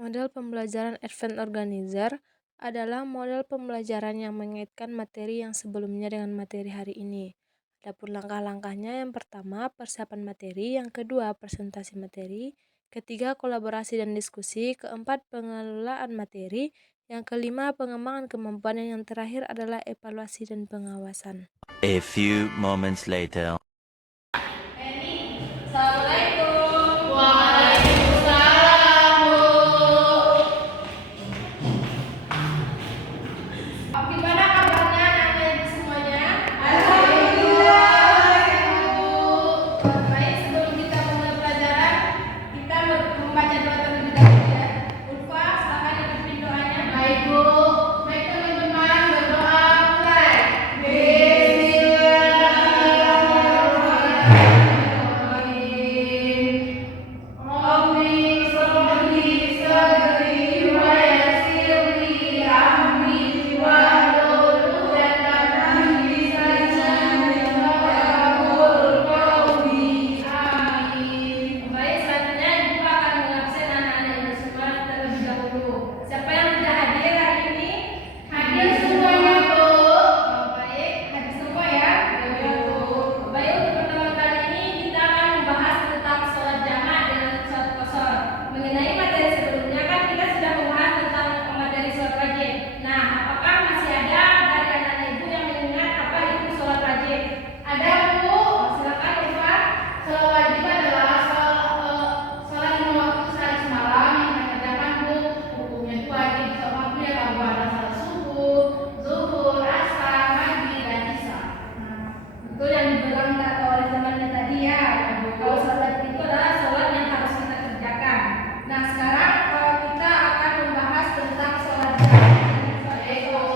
Model pembelajaran Advent Organizer adalah model pembelajaran yang mengaitkan materi yang sebelumnya dengan materi hari ini. Adapun langkah-langkahnya, yang pertama persiapan materi, yang kedua presentasi materi, ketiga kolaborasi dan diskusi, keempat pengelolaan materi, yang kelima pengembangan kemampuan, dan yang terakhir adalah evaluasi dan pengawasan. A few moments later. Assalamualaikum. Waalaikumsalam, Bu. Gimana kabarnya anak-anak semuanya? Alhamdulillah, Bu. Baik, sebelum kita mulai pelajaran, kita membaca doa terlebih dahulu ya. Ulfa, silakan dipimpin doanya. Baik, Bu. Baik, teman-teman, berdoa mulai. Baik, selanjutnya Ibu akan mengabsen anak-anak Ibu semua terlebih dahulu. Siapa yang tidak hadir hari ini? Hadir semuanya, Bu. Baik, hadir semua ya. Baik, untuk pertemuan kali ini kita akan membahas tentang sholat jamaah dengan sholat qashar. Mengenai materi sebelumnya kan kita sudah membahas tentang materi sholat wajib. Nah, apakah masih ada dari anak-anak Ibu yang mengingat apa itu sholat wajib? Ada, Bu. Silakan, Ibu. Sholat wajib adalah sholat lima waktu sehari semalam yang kita kerjakan, Bu. Hukumnya itu wajib sholat waktu ya kalau ada sholat subuh, zuhur, asar, maghrib, dan isya. Nah, itu yang dibilang oleh temannya tadi ya. Kalau sholat itu adalah sholat yang harus kita kerjakan. Nah, sekarang kita akan membahas tentang sholat jamaah. Baik, Bu.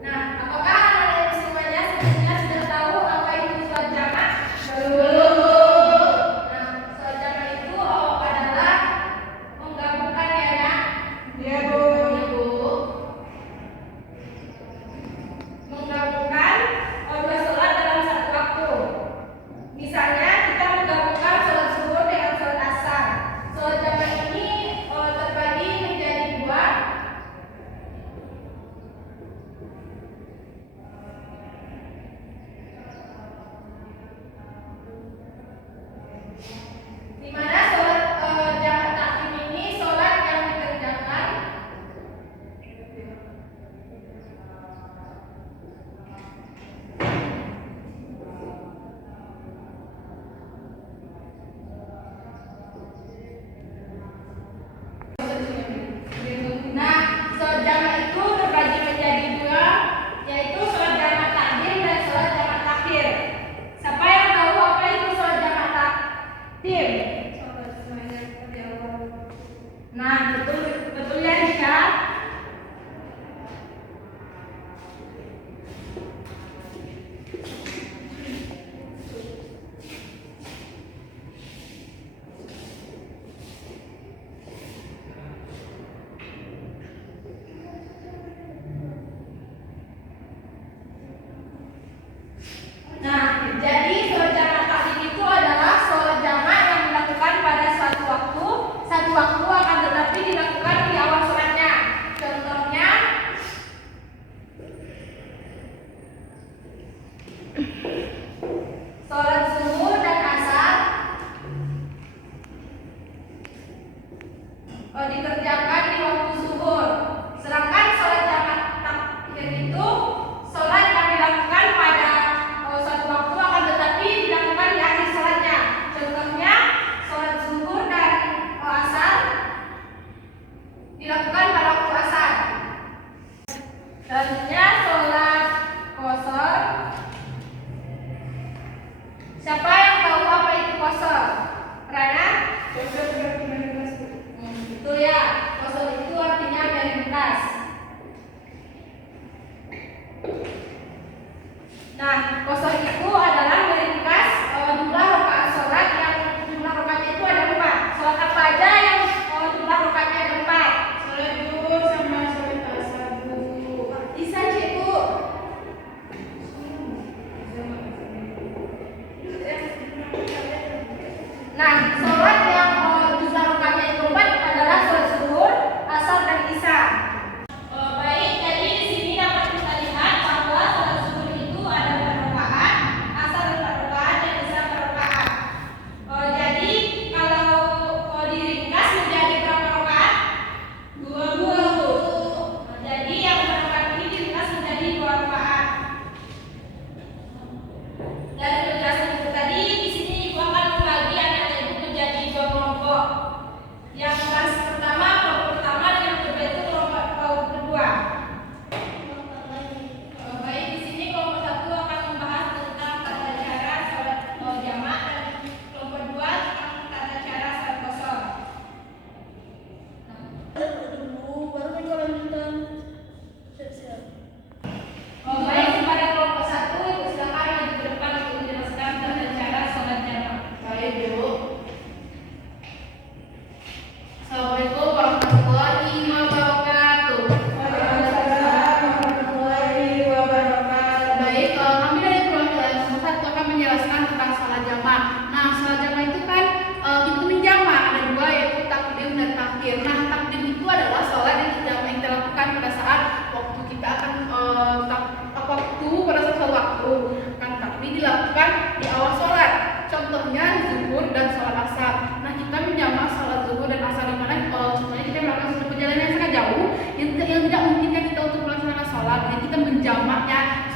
Nah, apakah anak-anak semuanya sebelumnya sudah tahu apa itu sholat jamaah? Belum. Nah, sholat jamaah itu adalah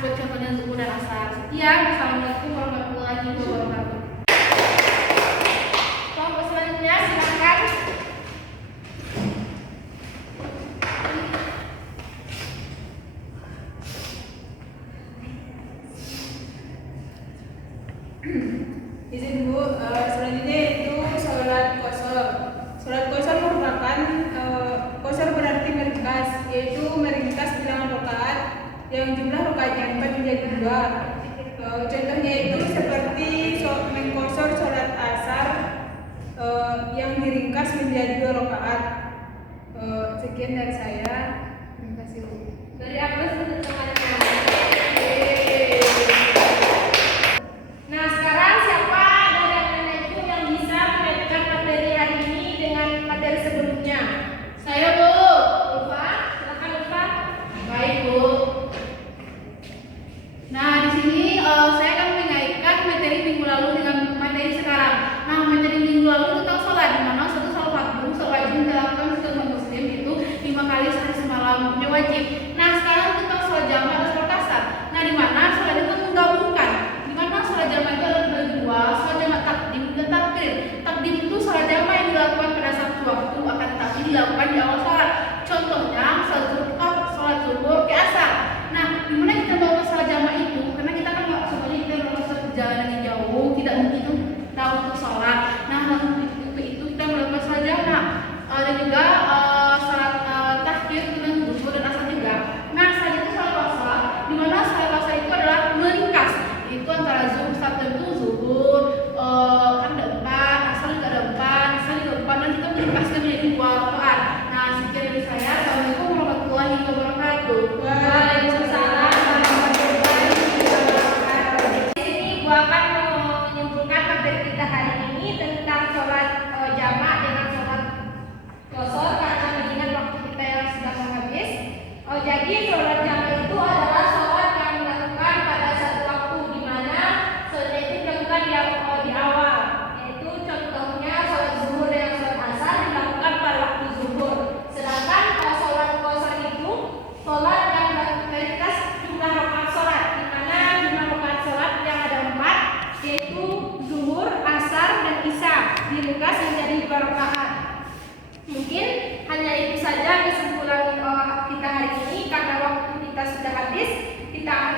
buat contohnya zuhur dan asar. Sekian, wassalamualaikum warahmatullahi wabarakatuh. Kelompok selanjutnya silakan. Izin Bu, selanjutnya itu sholat qashar. Sholat qashar merupakan qashar berarti meringkas, yaitu meringkas bilangan rakaat yang jumlah rakaatnya 4 menjadi 2. Contohnya itu seperti mengqashar sholat asar yang diringkas menjadi 2 rakaat. Sekian dari saya. Terima kasih Bu. Dari atas untuk teman-teman. Nah, sekarang siapa dari anak-anak itu yang bisa mengaitkan materi hari ini dengan materi sebelumnya? Saya, Bu. Ulfa, silakan Ulfa. Baik, Bu. Nah, di sini saya akan mengaitkan materi minggu lalu dengan materi sekarang. Nah, materi minggu lalu tentang sholat, di mana satu sholat fardu, sholat wajib dilakukan sebagai umat muslim itu 5 kali sehari semalam, hukumnya wajib. Nah, sekarang tentang sholat jamak dan sholat asar. Nah, di mana sholat itu menggabungkan. Di mana sholat jamak itu ada bagi 2, sholat jamak takdim dan takhir. Takdim itu sholat jamak yang dilakukan pada satu waktu, akan tetapi dilakukan di awal sholat. Contohnya sholat zuhur, sholat zuhur ke asar. Nah, di mana kita melakukan sholat jamak itu? Karena kita kan nggak semuanya kita melakukan perjalanan yang jauh, tidak mungkin tahu untuk sholat. Nah, untuk itu kita melakukan sholat jamak. Dan juga sholat takhir dengan zuhur dan asar juga. Nah, saat itu sholat asar, di mana sholat asar itu adalah meringkas, itu antara zuhur saat tentu zuhur kan ada 4, asar juga ada 4, asar juga 4, dan kita meringkaskan menjadi 2 rakaat. Nah, sekian dari saya. Assalamualaikum warahmatullahi wabarakatuh. Waalaikumsalam warahmatullahi wabarakatuh. Di sini gua akan menyimpulkan materi kita hari ini tentang sholat jamak dengan sholat qashar karena mengingat waktu kita yang sudah mau habis. Jadi sholat jamak itu adalah sholat yang dilakukan pada satu waktu, di mana sholat itu dilakukan di awal, yaitu contohnya sholat zuhur dengan sholat asar dilakukan pada waktu zuhur. Sedangkan sholat qashar itu sholat yang meringkas jumlah rakaat sholat, di mana jumlah rakaat sholat yang ada 4, yaitu zuhur, asar, dan isya, diringkas menjadi 2 rakaat. Mungkin hanya itu saja kesimpulan kita hari ini, karena waktu kita sudah habis. Kita